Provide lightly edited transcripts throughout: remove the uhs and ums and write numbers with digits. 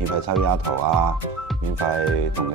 免費抽丫頭啊，免費同你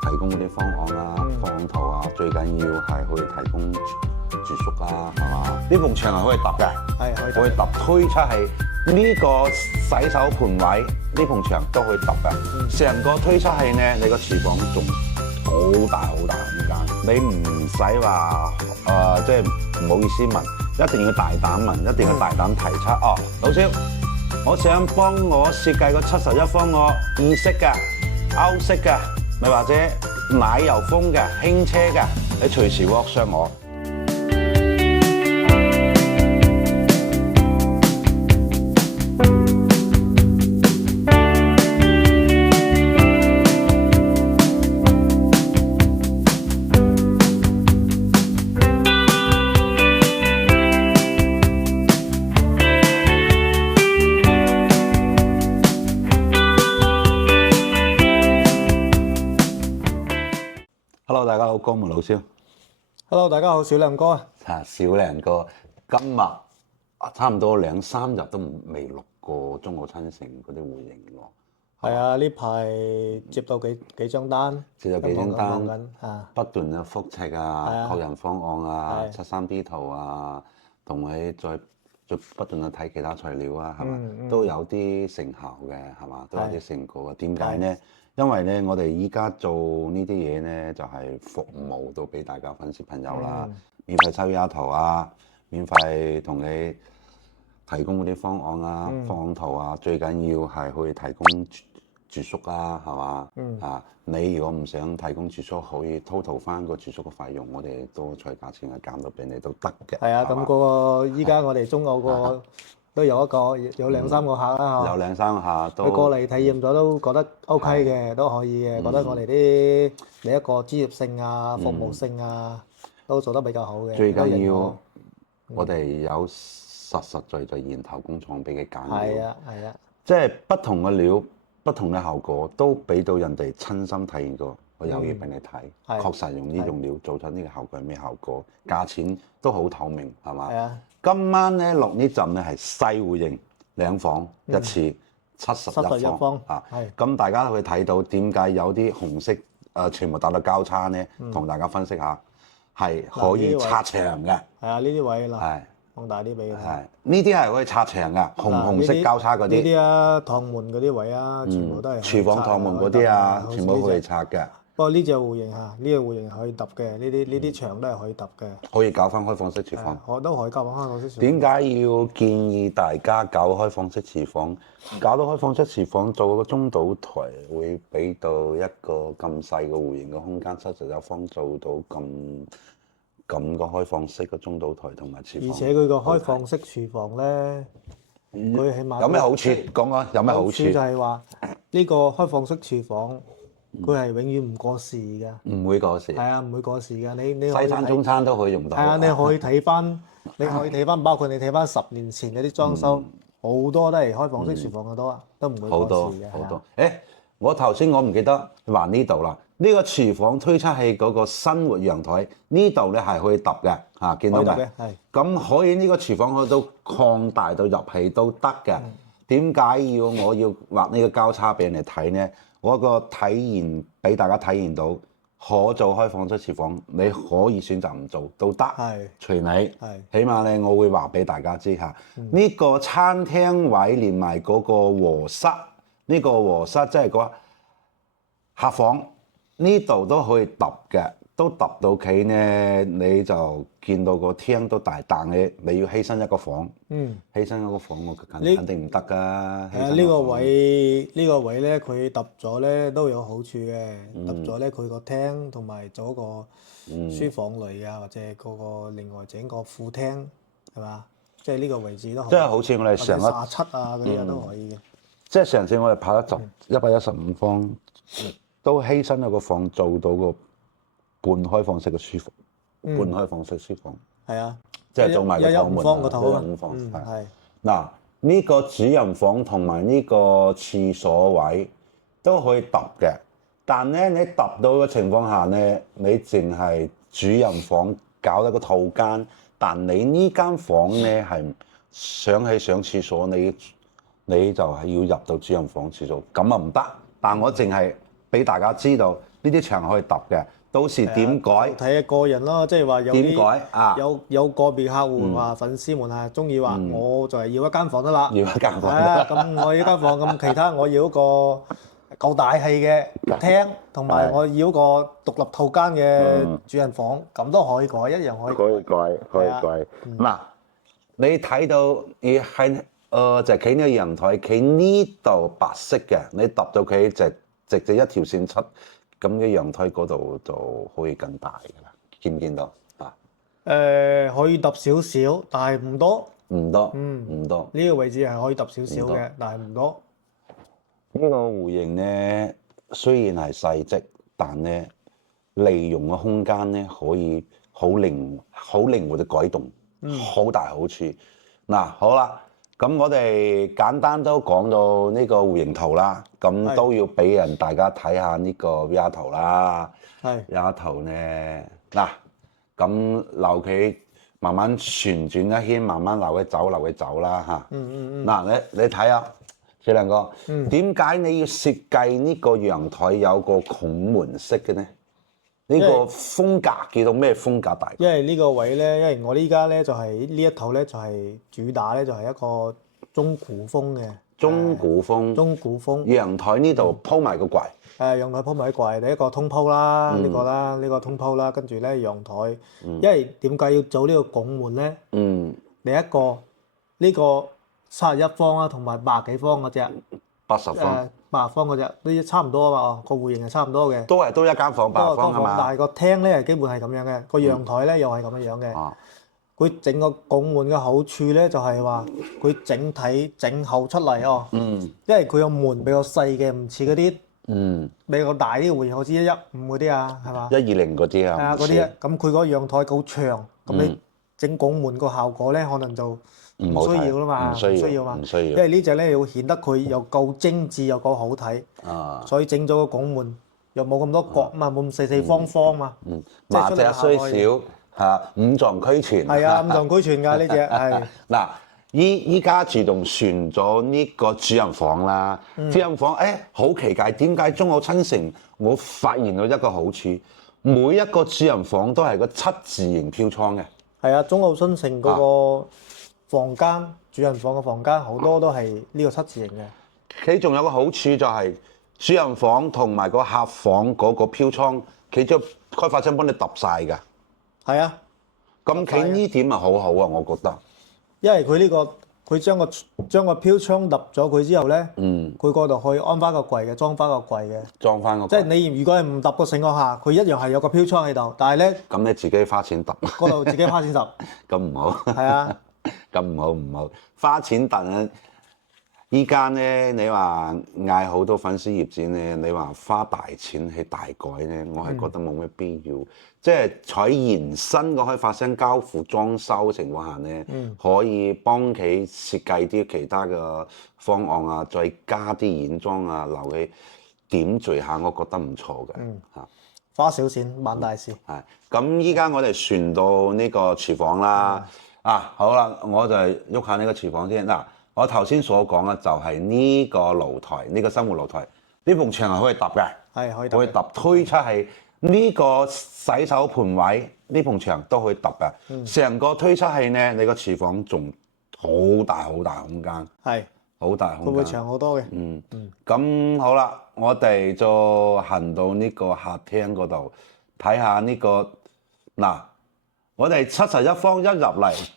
提供嗰啲方案啊、方案圖啊，最緊要係可以提供住宿啊，係嘛？呢埲牆係可以揼嘅，係可以揼推出去呢個洗手盆位，呢埲牆都可以揼嘅。成個推出去呢，你個廚房仲好大好大空間，你唔使話即係唔好意思問，一定要大膽問，一定要大膽提出。哦，老蕭，我想幫我設計個71方我意式嘅、歐式嘅，咪或者奶油風嘅、輕車嘅，你隨時 WhatsApp 我。Hello， 大家好，江門老蕭。Hello， 大家好，小亮哥啊。小亮哥，今日差唔多2、3日都未錄過中澳親城嗰啲回應喎。係啊，呢排接到幾張單，接咗幾張單，緊啊，不斷嘅複測啊、確認方案啊、73B 圖啊，同你再不斷去睇其他材料啊，係嘛，都有啲成效嘅，係嘛，都有啲成果嘅。點解呢？因為咧，我哋依家做呢啲嘢咧，就係服務到俾大家粉絲朋友啦，免費抽丫頭啊，免費同你提供嗰啲方案啊、方案圖啊，最緊要係可以提供住宿啊，係嘛？啊，你如果唔想提供住宿，可以 total 翻個住宿嘅費用，我哋都取價錢係減到俾你都得嘅。係啊，咁嗰個依家我哋中澳個都有2、3個客啦，有2、3個客都佢過嚟體驗咗都覺得 OK 嘅，都可以嘅，覺得我哋啲第一個專業性啊、服務性啊都做得比較好嘅。最緊要我哋有實在源頭工廠俾佢揀料。係啊，係啊，即係不同嘅料、不同嘅效果，都俾到人哋親身體驗過。我有嘢俾你睇，確實用呢種料做出呢個效果係咩效果？價錢都好透明，係嘛？係啊。今晚咧落呢陣咧係西湖營2房一次71方啊！咁大家會睇到點解有啲紅色全部打到交叉咧？同大家分析下，係可以拆牆嘅。係啊，呢啲位啦，係放大啲俾佢睇。係呢啲係可以拆牆㗎，紅色交叉嗰啲。呢啲啊，趟門嗰啲位啊，全部都係。廚房趟門嗰啲啊，全部可以拆嘅。不過呢隻戶型嚇，呢個戶型係可以揼嘅，呢啲牆都係可以揼嘅。可以搞翻開放式廚房。我都可以搞翻開放式廚房。點解要建議大家搞開放式廚房？搞到開放式廚房做個中島台，會俾到一個咁細個戶型嘅空間，71方做到咁個開放式嘅中島台同埋廚房。而且佢個開放式廚房咧，佢起碼有咩好處？講講有咩好處？就係話呢個開放式廚房。佢係永遠唔過時㗎，唔會過時。係啊，唔會過時㗎。你西餐、中餐都可以用到。係啊，你可以睇翻，包括你睇翻10年前嗰啲裝修，好多都係開放式廚房嘅多，都唔會過時嘅。好多。我頭先我唔記得話呢度啦。呢個廚房推出器嗰個生活陽台呢度咧係可以揼嘅嚇，見到未？係。咁可以呢個廚房可以都擴大到入氣都得嘅。點解我要畫呢個交叉俾人哋睇呢？我個體驗俾大家體驗到，可做開放式廚房，你可以選擇唔做都得，隨你。起碼咧，我會話俾大家知嚇。呢個餐廳位連埋嗰個和室，呢個和室即係個客房，呢度都可以揼嘅，都揼到企呢，你就見到個廳都大，但係你要犧牲一個房，犧牲一個房我肯定唔得㗎。呢個位咧，佢揼咗咧都有好處嘅，揼咗咧佢個廳同埋做個書房類啊，或者嗰個另外整個副廳係嘛？即係呢個位置都好。即係好似我哋上一37啊嗰啲都可以嘅。即係上次我哋拍115方，都犧牲咗個房做到個半開放式嘅書房，半開放式書房。係啊，即係做埋個後門啊，115方。係嗱，呢個主人房同埋呢個廁所位都可以揼嘅，但咧你揼到嘅情況下咧，你淨係主人房搞一個套間，但你呢間房咧係上去上廁所，你你就係要入到主人房住做，咁啊唔得。但我淨係俾大家知道呢啲牆可以揼嘅，到時點改睇下個人咯，即係話有點改啊？有個別客戶話粉絲們係中意話，我就係要一間房得啦，要一間房。咁我要間房，咁其他我要一個夠大氣嘅廳，同埋我要一個獨立套間嘅主人房，咁都可以改，一樣可以。可以改。嗱，你睇到你喺就企呢個陽台，企呢度白色嘅，你揼到佢直一條線出，咁嘅陽台嗰度就可以更大㗎啦。見唔見到啊？可以揼少少，但係唔多。唔多，唔多。呢個位置係可以揼少少嘅，但係唔多。呢個戶型咧，雖然係細則，但咧利用嘅空間咧可以好靈活地改動，好大好處。嗱，好啦，咁我哋簡單都講到呢個戶型圖啦，咁都要俾大家睇下呢個 VR 圖啦。VR 圖咧，嗱，咁留佢慢慢旋轉一圈，慢慢留佢走啦嚇。嗱，你睇下。小亮哥，點解你要設計呢個陽台有個孔門式嘅呢？呢個風格叫做咩風格大？因為呢個位咧，因為我依家咧就係呢一套咧就係主打咧就係一個中古風嘅。中古風。陽台呢度鋪埋個櫃。陽台鋪埋個櫃，第一個通鋪啦，呢個通鋪啦，跟住咧陽台，因為點解要做呢個拱門咧？第一個呢個31方啊，同埋80幾方嗰隻，80方，80方嗰隻都差唔多啊嘛，個戶型係差唔多嘅。都一間房80方係嘛？但係個廳咧係基本係咁樣嘅，個陽台咧又係咁樣嘅。佢整個拱門嘅好處咧就係話佢整體整厚出嚟哦。因為佢個門比較細嘅，唔似嗰啲比較大啲嘅戶型，好似115嗰啲啊，係嘛？120嗰啲啊。嗰啲啊，咁佢個陽台夠長，咁你整拱門個效果咧可能就唔需要啦嘛，唔需要嘛，因為呢隻咧要顯得佢又夠精緻又夠好睇，所以整咗個拱門又冇咁多角嘛，冇咁四方方嘛，即係出嚟雖小嚇，五臟俱全。係啊，五臟俱全㗎呢隻係。嗱，依家自動選咗呢個主人房啦，主人房好奇怪，點解中澳親城我發現到一個好處，每一個主人房都係個7字形飄窗嘅。係啊，中澳親城嗰個房間主人房嘅房間好多都係呢個7字形嘅。佢仲有個好處就係主人房同埋個客房嗰個飄窗，佢將開發商幫你揼晒㗎。係啊，咁佢呢點啊好好啊，我覺得。因為佢呢個佢將個飄窗揼咗佢之後咧，佢嗰度可以安翻個櫃嘅，裝翻個櫃嘅。裝翻個櫃。即係你如果係唔揼個情況下，佢一樣係有個飄窗喺度，但係咧。咁你自己花錢揼。嗰度自己花錢揼。咁唔好。係啊。咁唔好，花錢揼啊！依家咧，你話嗌好多粉絲業主咧，你話花大錢去大改咧，我係覺得冇咩必要。即係喺延伸個開發商交付裝修嘅情況下咧，可以幫佢設計啲其他嘅方案啊，再加啲演裝啊，留佢點綴下，我覺得唔錯嘅嚇。花少錢辦大事。係。咁依家我哋傳到呢個廚房啦。好啦，我就喐下呢個廚房先。嗱，我頭先所講嘅就係呢個露台，呢個生活露台，呢埲牆係可以揼嘅，係可以揼。推出係呢個洗手盆位，呢埲牆都可以揼嘅。成個推出係咧，你個廚房仲好大空間，係好大空間，會長好多嘅。咁好啦，我哋就行到呢個客廳嗰度睇下呢個嗱。我哋71方一入嚟，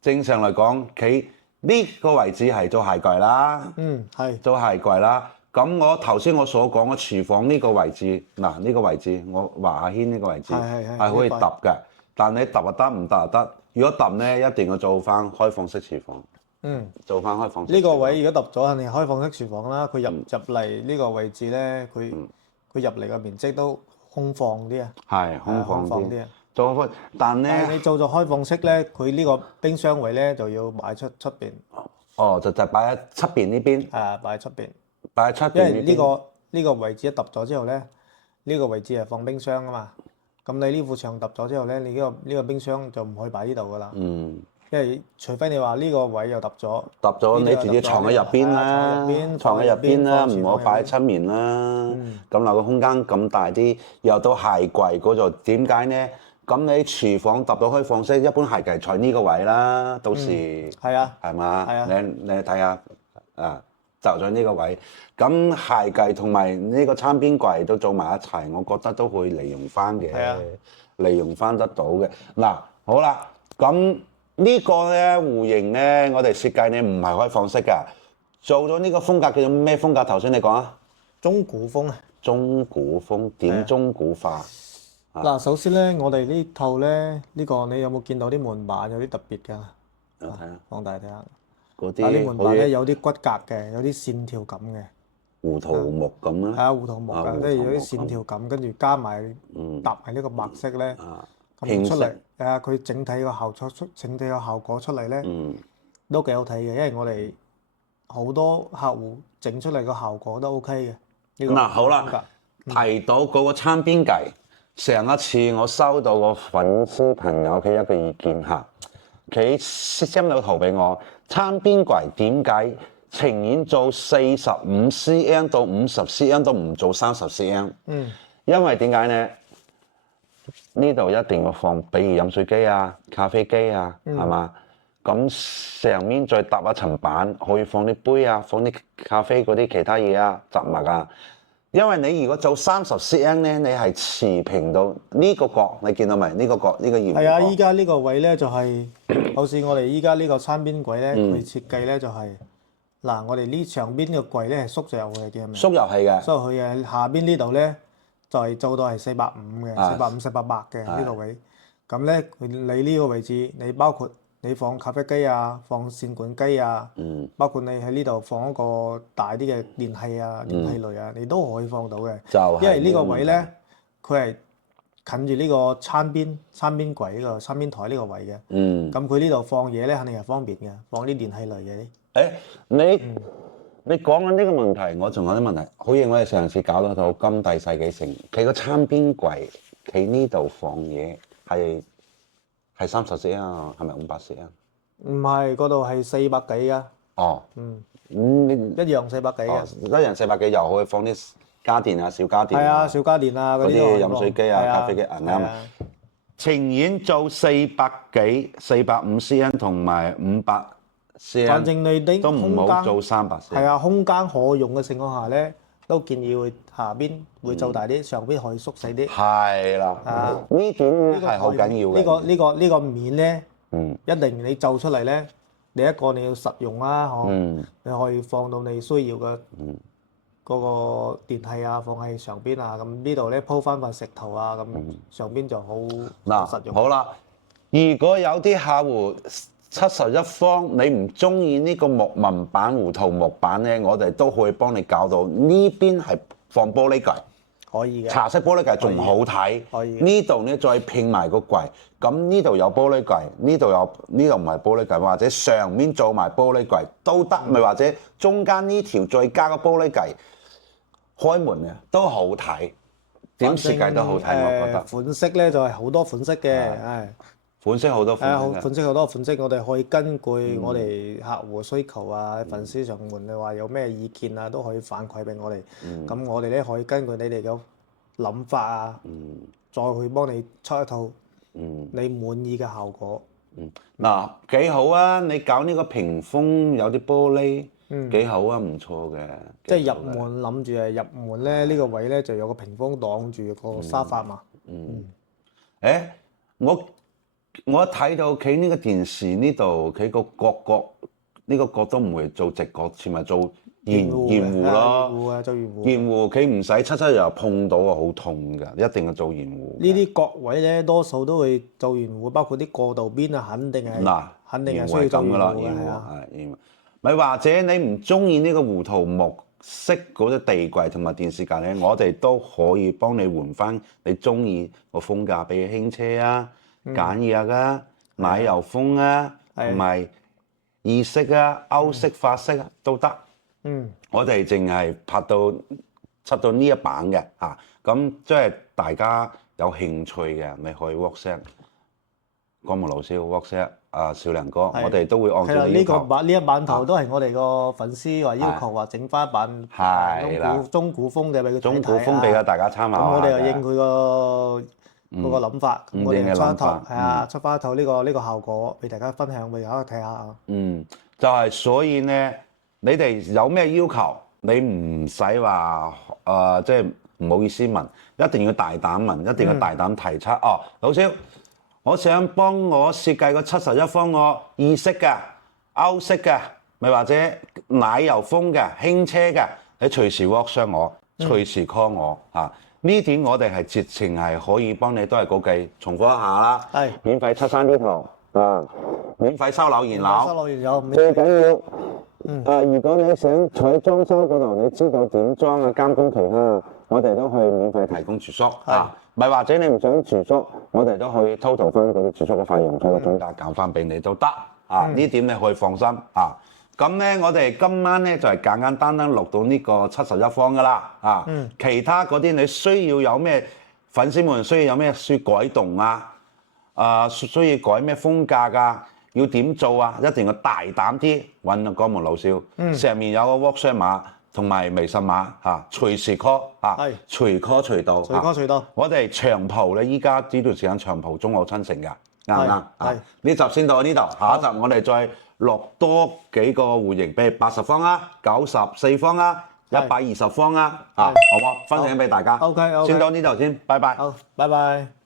正常嚟講，佢呢個位置係做鞋櫃啦，做鞋櫃啦。咁我頭先我所講嘅廚房呢個位置，嗱呢個位置，我畫下圈呢個位置係可以揼嘅，但你揼就得，唔揼就得。如果揼咧，一定要做翻開放式廚房。做翻開放式。呢個位如果揼咗，肯定開放式廚房啦。佢入嚟呢個位置咧，佢入嚟嘅面積都空放啲啊。係空放啲啊。但咧，你做咗開放式咧，佢呢個冰箱位咧就要擺出邊。就擺喺出邊呢邊。係擺喺出邊。擺喺出邊。因為呢個位置一揼咗之後咧，呢個位置係放冰箱啊嘛。咁你呢副牆揼咗之後咧，你呢個冰箱就唔可以擺呢度噶啦。因為除非你話呢個位又揼咗，揼咗你自己藏喺入邊啦，藏喺入邊啦，唔好擺喺出面啦。咁留個空間咁大啲，又到鞋櫃嗰度，點解呢？咁你廚房揼到開放式，一般鞋櫃坐呢個位啦，到時係啊，係嘛？係啊，你睇下啊，就咗呢個位。咁鞋櫃同埋呢個餐邊櫃都做埋一齊，我覺得都會利用翻嘅，利用翻得到嘅。嗱，好啦，咁呢個咧戶型咧，我哋設計咧唔係開放式㗎，做咗呢個風格叫做咩風格？頭先你講啊，中古風啊。中古風點中古化？嗱，首先咧，我哋呢套咧，呢個你有冇見到啲門板有啲特別㗎？睇下，放大睇下。嗰啲門板咧啲有啲骨骼嘅，有啲線條感嘅。胡桃木咁啦。係啊，胡桃木㗎，即係有啲線條感，跟住加埋搭埋呢個白色咧，咁出嚟佢整體個效果出嚟咧，都幾好睇嘅。因為我哋好多客戶整出嚟個效果都 OK 嘅。嗱，好啦，提到嗰個餐邊櫃，上一次我收到個粉絲朋友嘅一個意見嚇，佢 send 咗圖俾我，餐邊櫃點解情願做45cm 到50cm都唔做30cm？因為點解呢？呢度一定要放，比如飲水機啊、咖啡機啊，係嘛？咁上面再搭一層板，可以放啲杯啊、放啲咖啡嗰啲其他嘢啊、雜物啊。因為你如果做30cm咧，你係持平到呢個角，你見到未？呢個角呢個圓。係啊，依家呢個位咧就係，好似我哋依家呢個餐邊櫃咧，佢設計咧就係，嗱，我哋呢上邊個櫃咧係縮咗入去嘅，係咪？縮入去嘅。縮入去嘅，下邊呢度咧就係做到係450嘅，450、480嘅呢個位。咁咧，你呢個位置，你包括你放咖啡機啊，放線管機啊，包括你喺呢度放一個大啲嘅電器啊、電器類啊，你都可以放到嘅。因為呢個位咧，佢係近住呢個餐邊櫃呢個餐邊台呢個位嘅。咁佢呢度放嘢咧，肯定係方便嘅，放啲電器類嘅。你講緊呢個問題，我仲有啲問題。好似我哋上次搞到套金帝世紀城，佢個餐邊櫃，佢呢度放嘢係30cm啊，係咪500cm啊？唔係，嗰度係400幾啊。哦。一樣400幾嘅。一樣400幾，又可以放啲家電啊、小家電。係啊，小家電啊，嗰啲飲水機啊、咖啡機啱啊。情願做400幾、450cm同埋500cm，反正你啲都唔好做300cm。係啊，空間可用嘅情況下咧，都建議會下邊會做大啲，上邊可以縮細啲。係啦。呢點係好緊要嘅。呢個面咧，一定你做出嚟咧，第一個你要實用啦，你可以放到你需要嘅嗰個電器啊，放喺上邊啊，咁呢度咧鋪翻塊石頭啊，咁上邊就好實用。好啦，如果有啲客戶71方，你唔中意呢個木紋板、胡桃木板咧，我哋都可以幫你搞到呢邊係放玻璃櫃，可以嘅。茶色玻璃櫃仲好睇。可以。呢度咧再拼埋個櫃，咁呢度有玻璃櫃，呢度唔係玻璃櫃，或者上面做埋玻璃櫃都得，咪或者中間呢條再加個玻璃櫃，開門嘅都好睇，點設計都好睇，我覺得。款式咧就係好多款式嘅，款式好多款式。款式好多款式，我哋可以根據我哋客戶需求啊，粉絲上門你話有咩意見啊，都可以反饋俾我哋。咁我哋咧可以根據你哋嘅諗法啊，再去幫你出一套你滿意嘅效果。嗱，幾好啊！你搞呢個屏風有啲玻璃，幾好啊，唔錯嘅。即係入門諗住係入門咧，呢個位咧就有個屏風擋住個沙發嘛。我一睇到佢呢個電視呢度，佢個角呢個角都唔會做直角，全部做圓弧咯。圓弧啊，做圓弧。圓弧佢唔使七又碰到啊，好痛㗎，一定要做圓弧。呢啲角位咧，多數都會做圓弧，包括啲過道邊啊，肯定係需要做圓弧嘅，係啊。咪或者你唔中意呢個胡桃木色嗰啲地櫃同埋電視架咧，我哋都可以幫你換翻你中意個風格，比如輕奢啊、簡約啊、奶油風啊，同埋意式啊、歐式、法式啊都得。我哋淨係出到呢一版嘅嚇，咁即係大家有興趣嘅，咪可以 WhatsApp 江木老師 WhatsApp 少良哥，我哋都會按照你要求。呢一版圖都係我哋個粉絲話要求話整翻一版中古風嘅俾佢睇睇。中古風俾大家參考。咁我哋又應佢嗰個諗法，我哋出一套係啊，出翻一套呢個效果俾大家分享俾大家睇下啊。就係所以咧，你哋有咩要求，你唔使話即係唔好意思問，一定要大膽問，一定要大膽提出。老蕭，我想幫我設計個71方我意式嘅、歐式嘅，咪或者奶油風嘅、輕車嘅，你隨時 WhatsApp 我，隨時 call 我啊！呢點我哋係直情係可以幫你，都係嗰句重複一下啦。係免費出山呢圖啊，免費收樓現樓。收樓現樓最緊要如果你想喺裝修嗰度，你知道點裝啊，監工期啊，我哋都可以免費提供住宿啊。咪或者你唔想住宿，我哋都可以 total 翻嗰啲住宿嘅費用，做個總價減翻俾你都得啊。呢點你可以放心啊。咁咧，我哋今晚咧就係簡簡單單錄到呢個71方噶啦啊。其他嗰啲你需要有咩粉絲們需要有咩需改動啊？需要改咩風格㗎？要點做啊？一定要大膽啲揾江門老少。上面有個 WhatsApp 碼同埋微信碼嚇，隨時 call 啊，隨 call 隨到。隨 call 隨到。我哋長蒲咧，依家呢段時間長蒲中澳親情㗎，啱唔啱？呢集先到呢度，下一集我哋再落多幾個戶型，譬如80方啊、94方啊、120方啊，好唔好？分享俾大家。OK，先到呢度先，拜拜。好，拜拜。